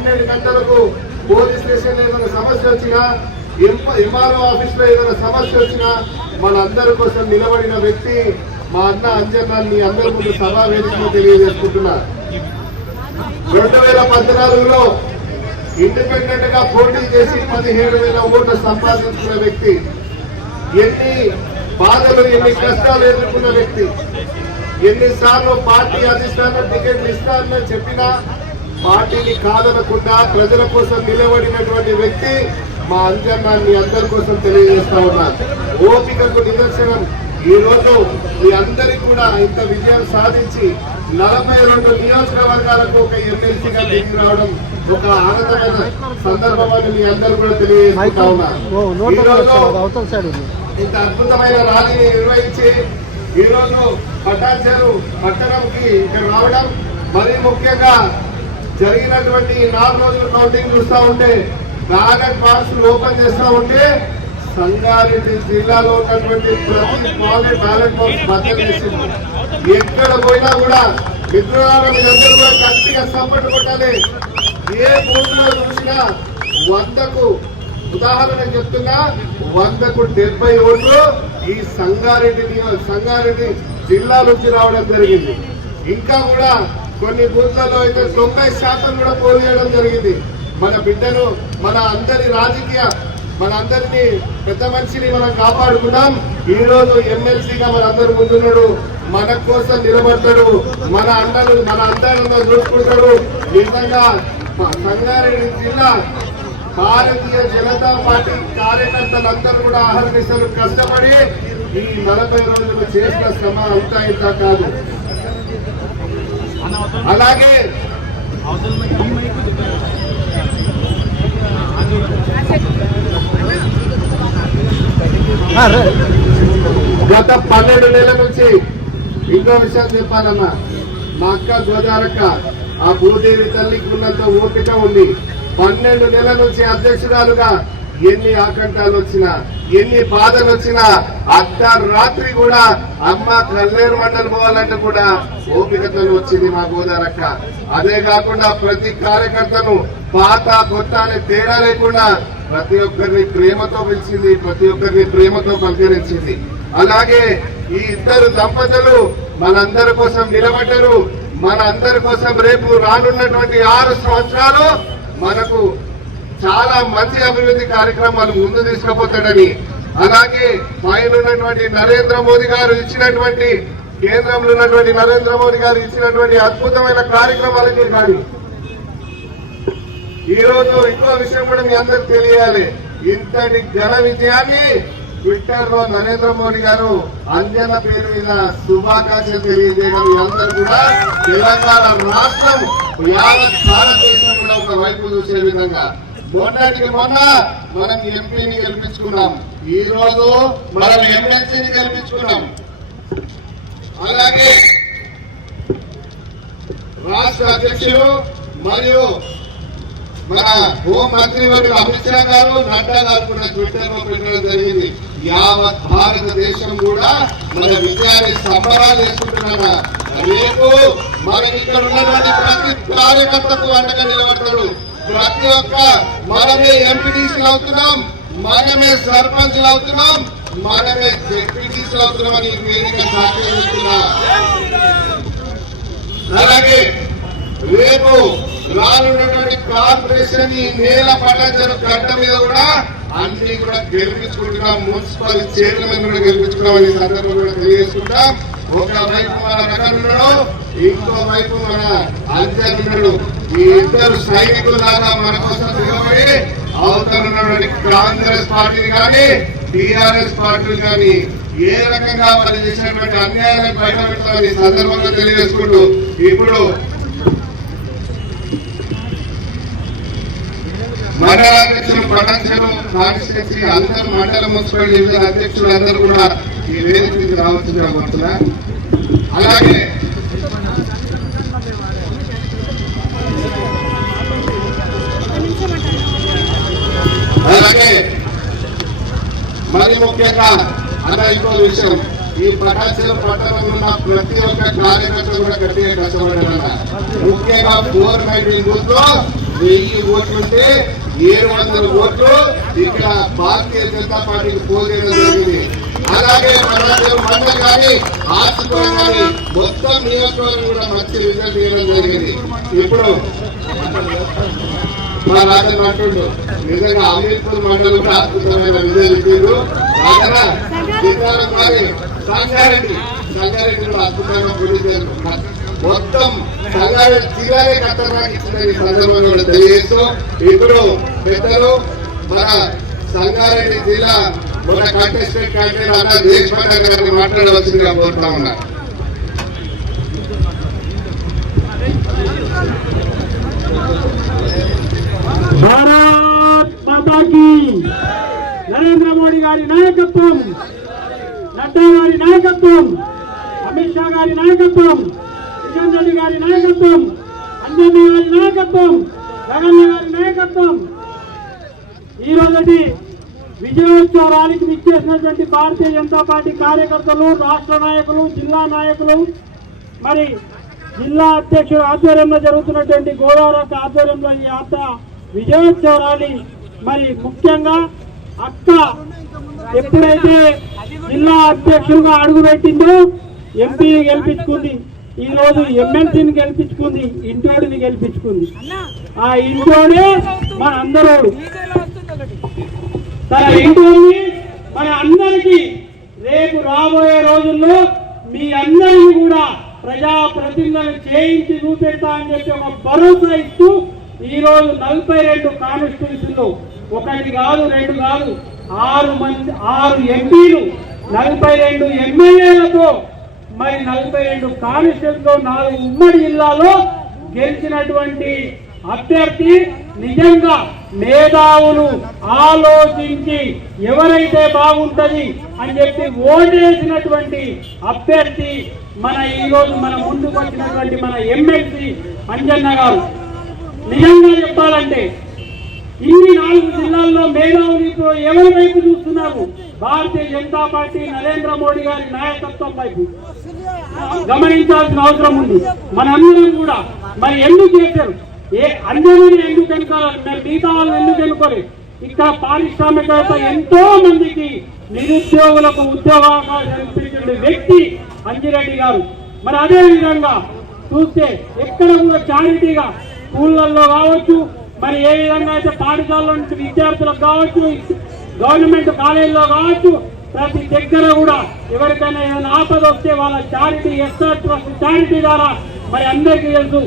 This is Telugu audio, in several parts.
పన్నెండు గంటలకు పోలీస్ స్టేషన్ ఏదైనా సమస్య వచ్చినా ఎంఆర్ఓ ఆఫీస్లో ఏదైనా సమస్య వచ్చినా మనందరి కోసం నిలబడిన వ్యక్తి మా అన్న అంజన్న మీ అందరి ముందు సభా వేదికలో తెలియజేసుకుంటున్నా. రెండు వేల పద్నాలుగులో ఇండిపెండెంట్గా పోటీ చేసి పదిహేడు వేల ఓట్లు సంపాదించిన వ్యక్తి ఎన్ని బాధలు ఎన్ని కష్టాలు ఎదుర్కొన్న వ్యక్తి ఎన్నిసార్లు పార్టీ అధిష్టానం టికెట్లు ఇస్తానని చెప్పినా పార్టీని కాదనకుండా ప్రజల కోసం నిలబడినటువంటి వ్యక్తి మా అంజన్నాన్ని అందరి కోసం తెలియజేస్తా ఉన్నారు. ఓపికకు నిదర్శనం. ఈ రోజు మీ అందరికి కూడా ఇంత విజయం సాధించి నలభై రెండు నియోజకవర్గాలకు ఒక ఎమ్మెల్సీగా దిగి రావడం ఒక ఆనందమైన సందర్భం అని మీ అందరూ కూడా తెలియజేస్తా ఉన్నారు. ఇంత అద్భుతమైన ర్యాలీని నిర్వహించి ఈ రోజు పటాచారు పట్టణంకి ఇక్కడ రావడం మరీ ముఖ్యంగా జరిగినటువంటి ఈ నాలుగు రోజుల కౌంటింగ్ చూస్తూ ఉంటే బ్యాలెట్ బాక్స్ ఓపెన్ చేస్తూ ఉంటే సంగారెడ్డి జిల్లాలో ఉన్నటువంటి ప్రతి పాలెట్ బ్యాలెట్ బాక్స్ చేసింది ఎక్కడ పోయినా కూడా మిత్రులారా మీరందరూ కూడా గట్టిగా సపోర్ట్ కొట్టాలి. ఏ భూమిలో చూసినా వందకు ఉదాహరణ చెప్తున్నా వందకు డెబ్బై ఓట్లు ఈ సంగారెడ్డి సంగారెడ్డి జిల్లా నుంచి రావడం జరిగింది. ఇంకా కూడా కొన్ని బూత్లలో అయితే తొంభై శాతం కూడా పోల్ చేయడం జరిగింది. మన బిడ్డను మన అందరి రాజకీయ మన అందరినీ పెద్ద మనిషిని మనం కాపాడుకుందాం ఈ రోజు ఎమ్మెల్సీగా మన ముందున్నాడు. మన కోసం నిలబడతాడు. మన అండలు మన అందాలను చూసుకుంటాడు. నిజంగా సంగారెడ్డి జిల్లా భారతీయ జనతా పార్టీ కార్యకర్తలందరూ కూడా అహర్నిశలు కష్టపడి ఈ నలభై రోజులు చేసిన శ్రమ అంతా ఇంత కాదు అలాగే. గత పన్నెండు నెలల నుంచి ఇంకో విషయం చెప్పాలన్నా మా అక్క గోదారక్క ఆ భూదేవి తల్లికి ఉన్నంత ఓపిక ఉంది పన్నెండు నెలల నుంచి అధ్యక్షురాలుగా ఎన్ని ఆకంఠాలు వచ్చినా ఎన్ని బాధలు వచ్చినా అర్ధ రాత్రి కూడా అమ్మ కల్లేరు మండలి పోవాలంటే కూడా ఓపికతో వచ్చింది మా గోదారక్క అదే కాకుండా ప్రతి కార్యకర్తను పాత కొత్త అనే తేడా లేకుండా ప్రతి ఒక్కరిని ప్రేమతో పిలిచింది ప్రతి ఒక్కరిని ప్రేమతో పలకరించింది. అలాగే ఈ ఇద్దరు దంపతులు మనందరి కోసం నిలబడ్డరు. మన అందరి కోసం రేపు రానున్నటువంటి ఆరు సంవత్సరాలు మనకు చాలా మంచి అభివృద్ధి కార్యక్రమాలు ముందు తీసుకుపోతాడని. అలాగే పైన ఉన్నటువంటి నరేంద్ర మోదీ గారు ఇచ్చినటువంటి కేంద్రంలో ఉన్నటువంటి నరేంద్ర మోడీ గారు ఇచ్చినటువంటి అద్భుతమైన కార్యక్రమాలకి కానీ. ఈ రోజు ఇంకో విషయం కూడా మీ అందరికి తెలియాలి. ఇంతటి ఘన విజయాన్ని ట్విట్టర్లో నరేంద్ర మోడీ గారు అంజన పేరు మీద శుభాకాంక్షలు తెలియజేయడం అందరూ కూడా తెలంగాణ రాష్ట్రం యావత్ భారతదేశం కూడా ఒక వైపు చూసే విధంగా. మొన్నటికి మొన్న మనం ఎంపీని గెలిపించుకున్నాం. ఈ రోజు మనం ఎమ్మెల్సీని గెలిపించుకున్నాం. అలాగే రాష్ట్ర అధ్యక్షులు మరియు మన హోంమంత్రి మరియు అమిత్ షా గారు నడ్డా గారు కూడా ట్విట్టర్లో పెట్టడం జరిగింది. యావత్ భారతదేశం కూడా మన విజయాన్ని సంబరాలు చేసుకుంటున్నారా? రేపు మనం ఇక్కడ ఉన్నటువంటి ప్రతి కార్యకర్తకు అండగా నిలబడతాడు ప్రతి ఒక్క మనమే ఎంపీటీసీలు అవుతున్నాం మనమే సర్పంచ్లు అవుతున్నాం మనమే డిప్యూటీ అవుతున్నామని వేదిక సాక్షిస్తున్నా అలాగే రేపు రానున్నటువంటి కార్పొరేషన్ ఈ నేల పటాచారు గడ్డ మీద కూడా అన్ని కూడా గెలిపించుకుంటున్నాం. మున్సిపల్ చైర్మన్ కూడా గెలిపించుకున్నాం అనే సందర్భం కూడా తెలియజేసుకుంటాం. ఒక వైపు మన రకం ఇంకో వైపు మన అంజన్ ఈ ఇద్దరు సైనికులు లాగా మన కోసం దిగబడి అవతల ఉన్నటువంటి కాంగ్రెస్ పార్టీని కానీ టిఆర్ఎస్ పార్టీలు కానీ ఏ రకంగా వాళ్ళు చేసినటువంటి అన్యాయాలను బయట పెట్టాలని సందర్భంగా తెలియజేసుకుంటూ ఇప్పుడు మండల అధ్యక్షులు ప్రొడక్షన్ కాన్స్టిట్యూన్సీ అందరూ మండల మున్సిపల్ డివిజన్ అధ్యక్షులు అందరూ కూడా ఈ వేదిక మీద రావాల్సిందిగా కోరుతున్నా. అలాగే అలాగే మరి ముఖ్యంగా అన్న ఇంకో విషయం ఈ ప్రకాశం పట్టణంలో ఉన్న ప్రతి ఒక్క కార్యకర్త కూడా గట్టిగా కష్టపడ్డారన్న ముఖ్యంగా ఫోర్ నైన్టీన్ బూత్లో వెయ్యి ఓట్లుంటే ఏడు వందల ఓట్లు ఇక్కడ భారతీయ జనతా పార్టీకి పోలేయడం జరిగింది. అలాగే పటాచీల మండలం కానీ ఆసుపత్రి కానీ మొత్తం నియోజకవర్గం కూడా మంచి రిజల్ట్ ఇవ్వడం జరిగింది. ఇప్పుడు మా రాజన్ అంటుండు నిజంగా అమీర్పూర్ మండలం కూడా అద్భుతమైన విజయం ఇచ్చిండు. రాజన సీతారాం సంగారెడ్డి. కూడా గుడి మొత్తం సంగారెడ్డి జిల్లానే కట్టడానికి ఇచ్చిన సందర్భంగా కూడా తెలియజేస్తూ ఇప్పుడు పెద్దలు మన సంగారెడ్డి జిల్లా మన కంటెస్టెంట్ కంటే అన్న దేశపాండ గారిని మాట్లాడవలసిందిగా కోరుతా ఉన్నారు భారత్ మాతాకి. నరేంద్ర మోడీ గారి నాయకత్వం నడ్డా గారి నాయకత్వం అమిత్ షా గారి నాయకత్వం కిషన్ రెడ్డి గారి నాయకత్వం అంజనీ గారి నాయకత్వం జగన్న గారి నాయకత్వం. ఈ రోజుటి విజయోత్సవ ర్యాలీకి విచ్చేసినటువంటి భారతీయ జనతా పార్టీ కార్యకర్తలు రాష్ట్ర నాయకులు జిల్లా నాయకులు మరి జిల్లా అధ్యక్షుడు ఆధ్వర్యంలో జరుగుతున్నటువంటి గోదావరి ఆధ్వర్యంలో ఈ యాత్ర విజయోత్సవ ర్యాలీ మరి ముఖ్యంగా అక్క ఎప్పుడైతే జిల్లా అధ్యక్షులుగా అడుగుపెట్టిందో ఎంపీని గెలిపించుకుంది. ఈ రోజు ఎమ్మెల్సీని గెలిపించుకుంది ఇంటోడిని గెలిపించుకుంది. ఆ ఇంటోడే మన అందరోడు. తన ఇంటోని మన అందరికీ రేపు రాబోయే రోజుల్లో మీ అందరినీ కూడా ప్రజాప్రతినిధులను చేయించి చూపెడతా అని చెప్పి ఒక భరోసా ఇస్తూ ఈరోజు నలభై రెండు కాన్స్టిట్యూషన్లు ఒకటి కాదు రెండు కాదు ఆరు మంది ఆరు ఎంపీలు నలభై రెండు ఎమ్మెల్యేలతో మరి నలభై రెండు కాన్స్టిట్యూన్సీలో నాలుగు ఉమ్మడి జిల్లాలో గెలిచినటువంటి అభ్యర్థి నిజంగా మేధావులు ఆలోచించి ఎవరైతే బాగుంటుంది అని చెప్పి ఓటేసినటువంటి అభ్యర్థి మన ఈరోజు మన ముందుకు వచ్చినటువంటి మన ఎమ్మెల్సీ అంజన్న గారు. నిజంగా చెప్పాలంటే ఇన్ని నాలుగు జిల్లాల్లో మేధావులు ఎవరి వైపు చూస్తున్నారు భారతీయ జనతా పార్టీ నరేంద్ర మోడీ గారి నాయకత్వం వైపు. గమనించాల్సిన అవసరం ఉంది. మనందరం కూడా మరి ఎందుకు చేశారు? ఏ అందరినీ ఎందుకు ఎన్నుకోవాలి మిగతా వాళ్ళని ఎందుకు ఎన్నుకోలేదు ఇక్కడ పారిశ్రామికవేత్త ఎంతో మందికి నిరుద్యోగులకు ఉద్యోగావకాశాలు కల్పించిన వ్యక్తి అంజిరెడ్డి గారు. మరి అదే విధంగా చూస్తే ఎక్కడ కూడా చారిటీగా స్కూళ్ళల్లో కావచ్చు మరి ఏ విధంగా అయితే పాఠశాలలో నుంచి విద్యార్థులకు కావచ్చు గవర్నమెంట్ కాలేజీలో కావచ్చు ప్రతి దగ్గర కూడా ఎవరికైనా ఏదైనా ఆపద వస్తే వాళ్ళ చారిటీ ఎస్ఆర్ ట్రస్ట్ చారిటీ ద్వారా మరి అందరికీ తెలుసు.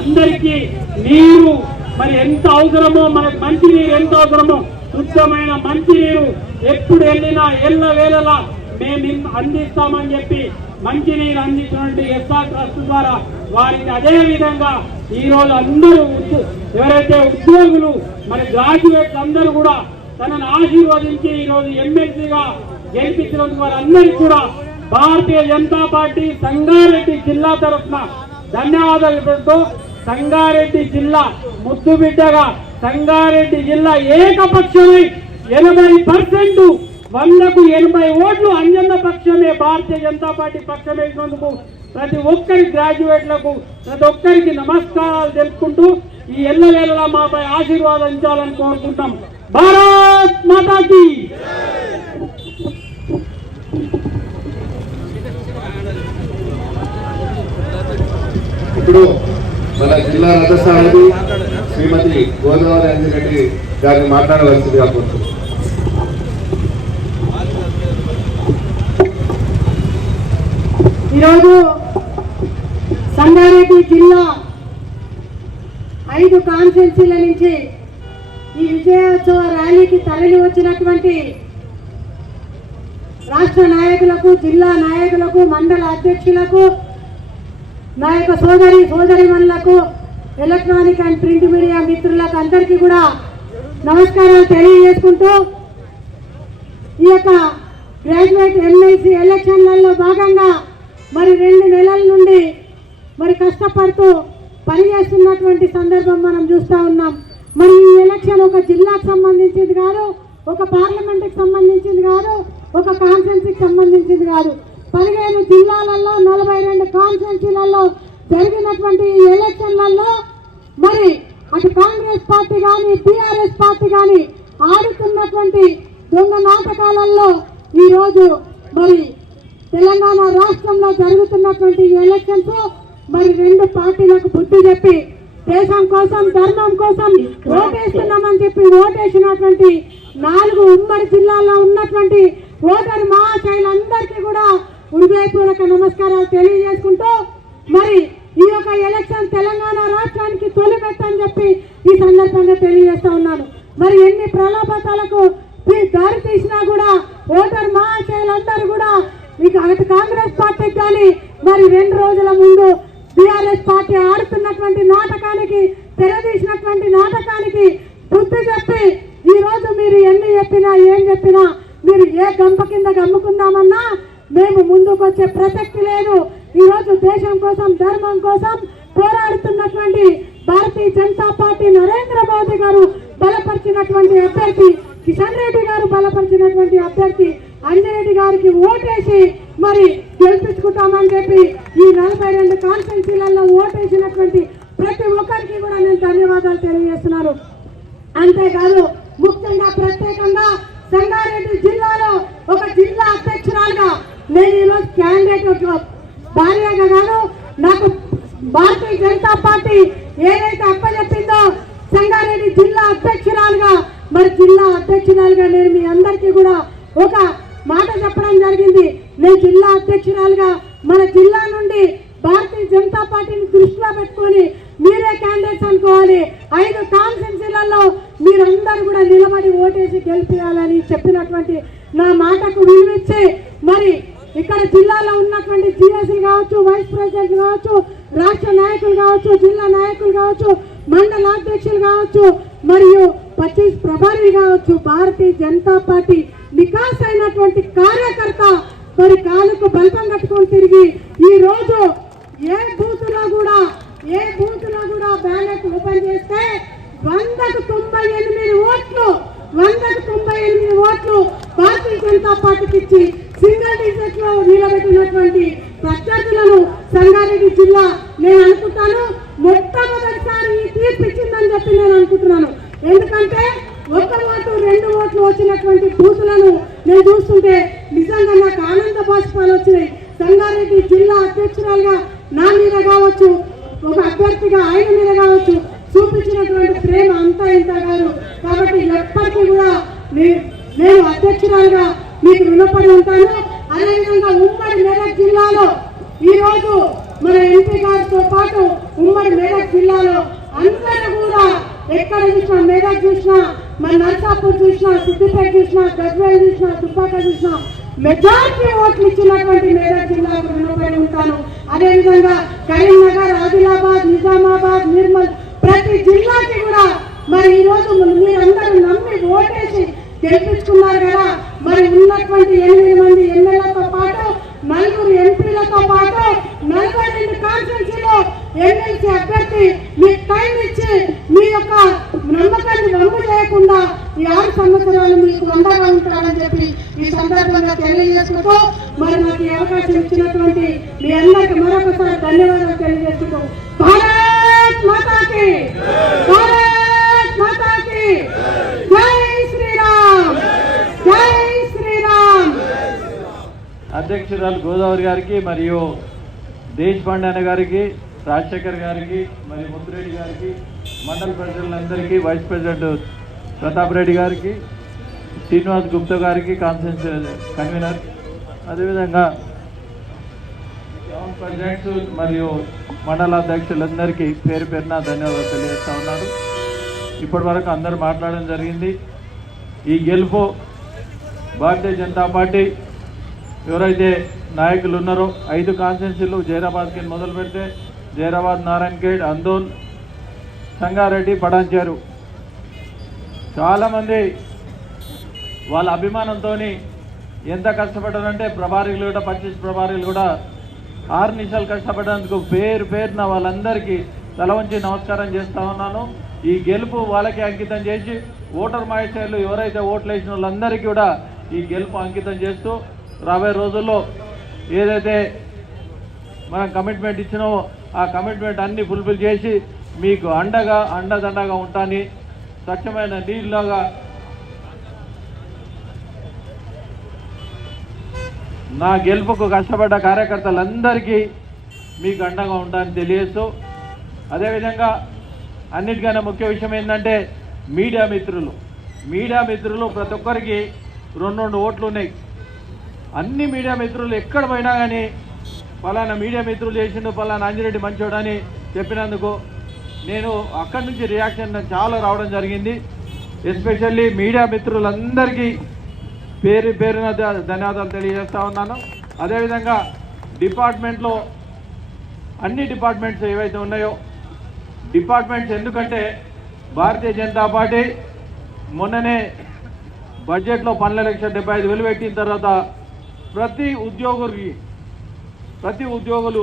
అందరికీ నీరు మరి ఎంత అవసరమో మనకి మంచి నీరు ఎంత అవసరమో శుద్ధమైన మంచి నీరు ఎప్పుడు వెళ్ళినా ఎల్ల వేళలా మేము అందిస్తామని చెప్పి మంచి నీరు అందించినటువంటి ఎస్ఆర్ ట్రస్ట్ ద్వారా వారికి అదే విధంగా ఈ అందరూ ఎవరైతే ఉద్యోగులు మన గ్రాడ్యుయేట్స్ అందరూ కూడా తనను ఆశీర్వదించి ఈ రోజు ఎమ్మెల్సీగా గెలిపించినందుకు వారందరికీ కూడా భారతీయ జనతా పార్టీ సంగారెడ్డి జిల్లా తరఫున ధన్యవాదాలు పెడుతూ సంగారెడ్డి జిల్లా ముద్దుబిడ్డగా సంగారెడ్డి జిల్లా ఏకపక్షమై ఎనభై పర్సెంట్ వందకు ఎనభై ఓట్లు అంజన్న పక్షమే భారతీయ జనతా పార్టీ పక్షమే ప్రతి ఒక్కరి గ్రాడ్యుయేట్లకు ప్రతి ఒక్కరికి నమస్కారాలు తెలుపుకుంటూ ఈ ఎల్లవేళలా మాపై ఆశీర్వాదించాలని కోరుకుంటాం. భారత్ మాతాకి! ఇప్పుడు మన జిల్లా రథసారథి శ్రీమతి గోదావరి అంజిరెడ్డి గారిని మాట్లాడవలసిందిగా కోరుతున్నాను ఈరోజు సంగారెడ్డి జిల్లా ఐదు కాన్స్టిట్యున్సీల నుంచి ఈ విజయోత్సవ ర్యాలీకి తరలి వచ్చినటువంటి రాష్ట్ర నాయకులకు జిల్లా నాయకులకు మండల అధ్యక్షులకు నా యొక్క సోదరి సోదరిమణులకు ఎలక్ట్రానిక్ అండ్ ప్రింట్ మీడియా మిత్రులకు అందరికీ కూడా నమస్కారాలు తెలియజేసుకుంటూ ఈ యొక్క గ్రాడ్యుయేట్ ఎమ్మెల్సీ ఎలక్షన్లలో భాగంగా మరి రెండు నెలల నుండి మరి కష్టపడుతూ పనిచేస్తున్నటువంటి సందర్భం మనం చూస్తూ ఉన్నాం. మరి ఈ ఎలక్షన్ ఒక జిల్లాకు సంబంధించింది కాదు ఒక పార్లమెంట్కి సంబంధించింది కాదు ఒక కాన్ఫరెన్స్కి సంబంధించింది కాదు. పదిహేను జిల్లాలలో నలభై రెండు కాన్ఫరెన్సీలలో జరిగినటువంటి ఈ ఎలక్షన్లలో మరి అటు కాంగ్రెస్ పార్టీ కానీ టీఆర్ఎస్ పార్టీ కానీ ఆడుతున్నటువంటి దొంగ నాటకాలలో ఈరోజు మరి తెలంగాణ రాష్ట్రంలో జరుగుతున్నటువంటి ఎలక్షన్స్ మరి రెండు పార్టీలకు బుద్ధి చెప్పి దేశం కోసం ధర్మం కోసం ఓటేస్తున్నామని చెప్పి ఓటేసినటువంటి నాలుగు ఉమ్మడి జిల్లాల్లో ఉన్నటువంటి ఓటరు మహాశైలందరికీ కూడా హృదయపూర్వక నమస్కారాలు తెలియజేసుకుంటూ మరి ఈ యొక్క ఎలక్షన్ తెలంగాణ రాష్ట్రానికి తొలిమెట్టు అని చెప్పి ఈ సందర్భంగా తెలియజేస్తా ఉన్నాను. మరి ఎన్ని ప్రలోభాలకు దారి తీసినా కూడా ఓటర్ మహాశయులందరూ కూడా మీకు అటు కాంగ్రెస్ పార్టీకి కానీ మరి రెండు రోజుల ముందు టిఆర్ఎస్ పార్టీ ఆడుతున్నటువంటి నాటకానికి తెరదీసినటువంటి నాటకానికి బుద్ధి చెప్పి ఈ రోజు మీరు ఎన్ని చెప్పినా ఏం చెప్పినా మీరు ఏ గంప కింద గమ్ముకుందామన్నా మేము ముందుకు వచ్చే ప్రసక్తి లేదు. ఈ రోజు దేశం కోసం ధర్మం కోసం పోరాడుతున్నటువంటి భారతీయ జనతా పార్టీ నరేంద్ర మోదీ గారు బలపరిచినటువంటి అభ్యర్థి కిషన్ రెడ్డి గారు బలపరిచినటువంటి అభ్యర్థి అంజిరెడ్డి గారికి ఓటేసి మరి గెలిపించుకుంటామని చెప్పి ఈ నలభై రెండు కాన్స్టెన్సీలలో ఓటేసినటువంటి ప్రతి ఒక్కరికి కూడా నేను ధన్యవాదాలు తెలియజేస్తున్నాను. అంతేకాదు ముఖ్యంగా ప్రత్యేకంగా సంగారెడ్డి జిల్లాలో ఒక జిల్లా అధ్యక్షురాలుగా నేను ఈరోజు క్యాండిడేట్ భార్యగా గాను నాకు భారతీయ జనతా పార్టీ ఏదైతే అప్పచెప్పిందో సంగారెడ్డి జిల్లా అధ్యక్షురాలుగా మరి జిల్లా అధ్యక్షురాలుగా నేను మీ అందరికీ కూడా ఒక మాట చెప్పడం జరిగింది. నేను జిల్లా అధ్యక్షురాలుగా మన జిల్లా నుండి భారతీయ జనతా పార్టీని దృష్టిలో పెట్టుకొని మీరే క్యాండిడేట్స్ అనుకోవాలి. ఐదు కాన్స్టిట్యున్సీలలో మీరందరూ కూడా నిలబడి ఓటేసి గెలిపించాలని చెప్పినటువంటి నా మాటకు విలువిచ్చి మరి ఇక్కడ జిల్లాలో ఉన్నటువంటి జిఎస్లు కావచ్చు వైస్ ప్రెసిడెంట్లు కావచ్చు రాష్ట్ర నాయకులు కావచ్చు జిల్లా నాయకులు కావచ్చు మండల అధ్యక్షులు కావచ్చు మరియు పచ్చీస్ ప్రభారీలు కావచ్చు భారతీయ జనతా పార్టీ నికాస్ అయినటువంటి కార్యకర్త మరి కాలుకు బల్పం కట్టుకొని తిరిగి ఈ రోజు ఏ బూత్లో కూడా ఏ బూత్లో కూడా బ్యాలెట్ ఓపెన్ చేస్తే వందకు తొంభై ఎనిమిది ఓట్లు వందకు తొంభై ఎనిమిది ఓట్లు భారతీయ జనతా పార్టీకి ఇచ్చి సింగల్ డిజిట్లో నిలబెట్టినటువంటి ప్రత్యర్థులను సంగారెడ్డి జిల్లా నేను అనుకుంటాను మొట్టమొదటిసారి ఈ తీర్పు ఇచ్చిందని చెప్పి నేను అనుకుంటున్నాను. ఎందుకంటే ఒక ఓటు రెండు ఓట్లు వచ్చినటువంటి బూతులను నేను చూస్తుంటే నిజంగా నాకు ఆనంద బాష్పాలు వచ్చినాయి. సంగారెడ్డి జిల్లా అధ్యక్షురాలుగా నా మీద కావచ్చు ఒక అభ్యర్థిగా ఆయన మీద కావచ్చు చూపించినటువంటి ప్రేమ అంతా ఇంత కాదు. కాబట్టి ఎప్పటికీ కూడా నేను అధ్యక్షురాలుగా మీకు రుణపడి ఉంటాను. అదేవిధంగా ఉమ్మడి మెదక్ జిల్లాలో ఈ రోజు మన ఎంపీ గారితో పాటు ఉమ్మడి మెదక్ జిల్లాలో అందరూ కూడా ఎక్కడ చూసినా మెదక్ చూసినా మన నర్సాపూర్ చూసినా సిద్దిపేట చూసినా గజ్వేల్ చూసినా దుబ్బాక చూసినా మెజార్టీ ఓట్లు ఇచ్చినటువంటి మెదక్ జిల్లాకు రుణపడి ఉంటాను. అదేవిధంగా కరీంనగర్ ఆదిలాబాద్ నిజామాబాద్ నిర్మల్ ప్రతి జిల్లాకి కూడా మరి ఈరోజు మీరందరూ నమ్మి ఓటేసి గెలిపించుకున్నారు కదా. మరి ఉన్నటువంటి ఎనిమిది మంది ఎమ్మెల్యేలతో పాటు నలుగురు ఎంపీలతో పాటు నలభై రెండు కాన్స్టిట్యూన్సీలో ఎమ్మెల్సీ అభ్యర్థి మీకు టైం ఇచ్చి మీ యొక్క నమ్మకాన్ని వమ్ము చేయకుండా ఈ ఆరు సంవత్సరాలు మీకు అండగా ఉంటారని చెప్పి ఈ సందర్భంగా తెలియజేసుకుంటూ మరి నాకు ఈ అవకాశం ఇచ్చినటువంటి మీ అందరికి మరొకసారి ధన్యవాదాలు తెలియజేస్తున్నాం భారత్ మాతాకి! భారత్ మాతాకి! జై శ్రీరామ్! జై శ్రీరామ్! అధ్యక్షురాలు గోదావరి గారికి మరియు దేశ్ పాండే అన్న గారికి రాజశేఖర్ గారికి మరి ముద్రెడ్డి గారికి మండల ప్రజలందరికీ వైస్ ప్రెసిడెంట్ ప్రతాప్ రెడ్డి గారికి శ్రీనివాస్ గుప్తా గారికి కాన్ఫరెన్స్ కన్వీనర్. అదేవిధంగా టౌన్ ప్రెసిడెంట్స్ మరియు మండల అధ్యక్షులందరికీ పేరు పేరున ధన్యవాదాలు తెలియజేస్తా ఉన్నారు ఇప్పటి వరకు అందరూ మాట్లాడడం జరిగింది. ఈ గెలుపు భారతీయ జనతా పార్టీ ఎవరైతే నాయకులు ఉన్నారో ఐదు కాన్స్టిట్యున్సీలు జైరాబాద్కి మొదలు పెడితే జైరాబాద్ నారాయణఖేడ్ అందోల్ సంగారెడ్డి పడాంచారు చాలామంది వాళ్ళ అభిమానంతో ఎంత కష్టపడ్డారంటే ప్రభారీలు కూడా పచ్చిస్ ప్రభారీలు కూడా ఆరు నిమిషాలు కష్టపడేందుకు పేరు పేరున వాళ్ళందరికీ తల వంచి నమస్కారం చేస్తా ఉన్నాను. ఈ గెలుపు వాళ్ళకి అంకితం చేసి ఓటర్ మహేశ్వర్లు ఎవరైతే ఓట్లు వేసిన వాళ్ళందరికీ కూడా ఈ గెలుపు అంకితం చేస్తూ రాబోయే రోజుల్లో ఏదైతే మనం కమిట్మెంట్ ఇచ్చినామో ఆ కమిట్మెంట్ అన్ని ఫుల్ఫిల్ చేసి మీకు అండగా అండదండగా ఉంటాని. స్వచ్ఛమైన నీళ్ళగా నా గెలుపుకు కష్టపడ్డ కార్యకర్తలందరికీ మీకు అండగా ఉంటానని తెలియజేస్తూ అదేవిధంగా అన్నిటికన్నా ముఖ్య విషయం ఏంటంటే మీడియా మిత్రులు. మీడియా మిత్రులు ప్రతి ఒక్కరికి రెండు రెండు ఓట్లు ఉన్నాయి. అన్ని మీడియా మిత్రులు ఎక్కడ పోయినా కానీ పలానా మీడియా మిత్రులు చేసిండు పలానా అంజిరెడ్డి మంచోడని చెప్పినందుకు నేను అక్కడి నుంచి రియాక్షన్ చాలా రావడం జరిగింది. ఎస్పెషల్లీ మీడియా మిత్రులందరికీ పేరు పేరున ధన్యవాదాలు తెలియజేస్తా ఉన్నాను. అదేవిధంగా డిపార్ట్మెంట్లో అన్ని డిపార్ట్మెంట్స్ ఏవైతే ఉన్నాయో డిపార్ట్మెంట్స్ ఎందుకంటే భారతీయ జనతా పార్టీ మొన్ననే బడ్జెట్లో పన్నెండు లక్షల డెబ్బై ఐదు వేలు పెట్టిన తర్వాత ప్రతి ఉద్యోగులకి ప్రతి ఉద్యోగులు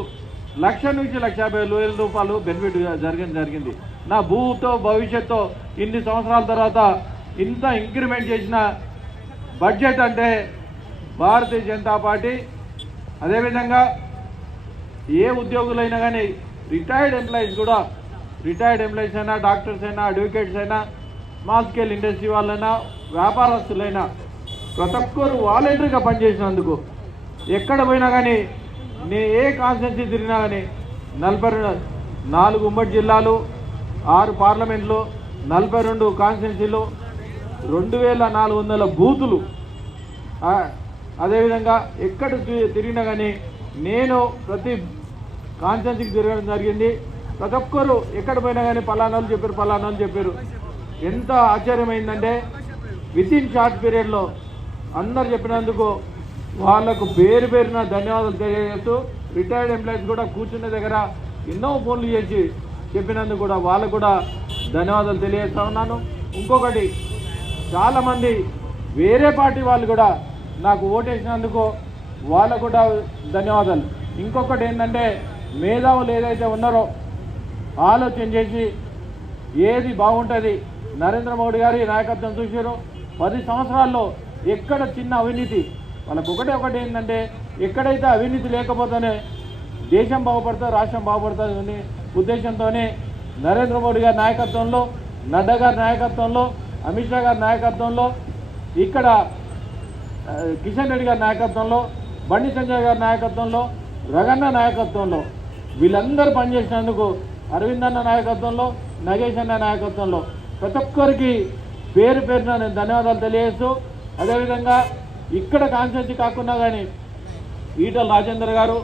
లక్ష నుంచి లక్ష యాభై వేల రూపాయలు బెనిఫిట్ జరిగింది జరిగింది. నా భూతో భవిష్యత్తు ఇన్ని సంవత్సరాల తర్వాత ఇంత ఇంక్రిమెంట్ చేసిన బడ్జెట్ అంటే భారతీయ జనతా పార్టీ. అదేవిధంగా ఏ ఉద్యోగులైనా కానీ రిటైర్డ్ ఎంప్లాయీస్ కూడా రిటైర్డ్ ఎంప్లాయీస్ అయినా డాక్టర్స్ అయినా అడ్వకేట్స్ అయినా స్మాల్ స్కేల్ ఇండస్ట్రీ వాళ్ళైనా వ్యాపారస్తులైనా ప్రతి ఒక్కరు వాలంటరీగా పనిచేసినందుకు ఎక్కడ పోయినా కానీ నేను ఏ కాన్స్టెన్సీ తిరిగినా కానీ నలభై రెండు నాలుగు ఉమ్మడి జిల్లాలు ఆరు పార్లమెంట్లు నలభై రెండు కాన్స్టెన్సీలు రెండు వేల నాలుగు వందల బూతులు. అదేవిధంగా ఎక్కడ తి- తిరిగినా కానీ నేను ప్రతి కాన్ఫరెన్స్కి తిరగడం జరిగింది. ప్రతి ఒక్కరు ఎక్కడ పోయినా కానీ పలానాలు చెప్పారు పలానాలు చెప్పారు. ఎంత ఆశ్చర్యమైందంటే విత్ ఇన్ షార్ట్ పీరియడ్లో అందరు చెప్పినందుకు వాళ్ళకు పేరు పేరున ధన్యవాదాలు తెలియజేస్తూ రిటైర్డ్ ఎంప్లాయీస్ కూడా కూర్చున్న దగ్గర ఎన్నో ఫోన్లు చేసి చెప్పినందుకు కూడా వాళ్ళకు కూడా ధన్యవాదాలు తెలియజేస్తా ఉన్నాను. ఇంకొకటి చాలామంది వేరే పార్టీ వాళ్ళు కూడా నాకు ఓటేసినందుకు వాళ్ళకు కూడా ధన్యవాదాలు. ఇంకొకటి ఏంటంటే మేధావులు ఏదైతే ఉన్నారో ఆలోచన చేసి ఏది బాగుంటుంది నరేంద్ర మోడీ గారి నాయకత్వం చూసారు పది సంవత్సరాల్లో ఎక్కడ చిన్న అవినీతి? వాళ్ళకు ఒకటే ఒకటి ఏంటంటే ఎక్కడైతే అవినీతి లేకపోతేనే దేశం బాగుపడుతుంది రాష్ట్రం బాగుపడుతుంది ఉద్దేశంతోనే నరేంద్ర మోడీ గారి నాయకత్వంలో నడ్డా గారి నాయకత్వంలో అమిత్ షా గారి నాయకత్వంలో ఇక్కడ కిషన్ రెడ్డి గారి నాయకత్వంలో బండి సంజయ్ గారి నాయకత్వంలో రగన్న నాయకత్వంలో వీళ్ళందరూ పనిచేసినందుకు అరవింద్ అన్న నాయకత్వంలో నగేష్ అన్న నాయకత్వంలో ప్రతి ఒక్కరికి పేరు పేరున నేను ధన్యవాదాలు తెలియజేస్తూ అదేవిధంగా ఇక్కడ కాన్స్టిట్యూన్సీ కాకుండా కానీ ఈటల రాజేందర్ గారు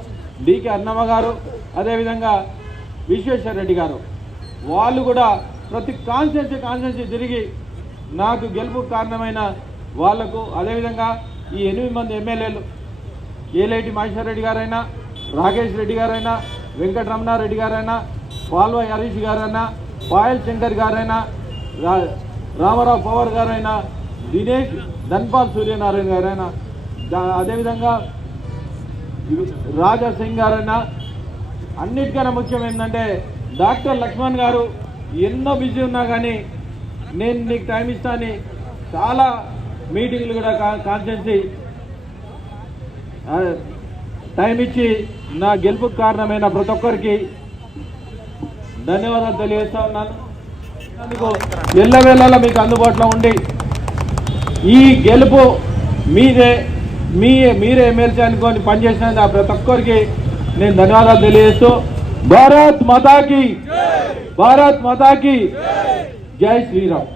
డికే అన్నమ్మ గారు అదేవిధంగా విశ్వేశ్వర రెడ్డి గారు వాళ్ళు కూడా ప్రతి కాన్స్టిట్యూన్సీ కాన్స్టిట్యూన్సీ తిరిగి నాకు గెలుపు కారణమైన వాళ్ళకు అదేవిధంగా ఈ ఎనిమిది మంది ఎమ్మెల్యేలు ఏలేటి మహేశ్వర రెడ్డి గారైనా రాకేష్ రెడ్డి గారైనా వెంకటరమణారెడ్డి గారైనా పాల్వాయి హరీష్ గారైనా పాయల్ శంకర్ గారైనా రామారావు పవర్ గారైనా దినేష్ ధన్పాల్ సూర్యనారాయణ గారైనా అదేవిధంగా రాజా సింగ్ గారైనా అన్నిటికన్నా ముఖ్యం ఏంటంటే డాక్టర్ లక్ష్మణ్ గారు ఎన్నో బిజీ ఉన్నా కానీ నేను నీకు టైం ఇస్తాను. చాలా మీటింగ్లు కూడా కాన్సెన్సీ టైం ఇచ్చి నా గెలుపుకు కారణమైన ప్రతి ఒక్కరికి ధన్యవాదాలు తెలియజేస్తా ఉన్నాను. అందుకు ఎల్లవేళలా మీకు అందుబాటులో ఉండి ఈ గెలుపు మీదే మీ మీరే ఎమ్మెల్సీ అనుకొని పనిచేసినందుకు ఆ ప్రతి ఒక్కరికి నేను ధన్యవాదాలు తెలియజేస్తూ భారత్ మతాకి భారత్ మతాకి జై శ్రీరామ్.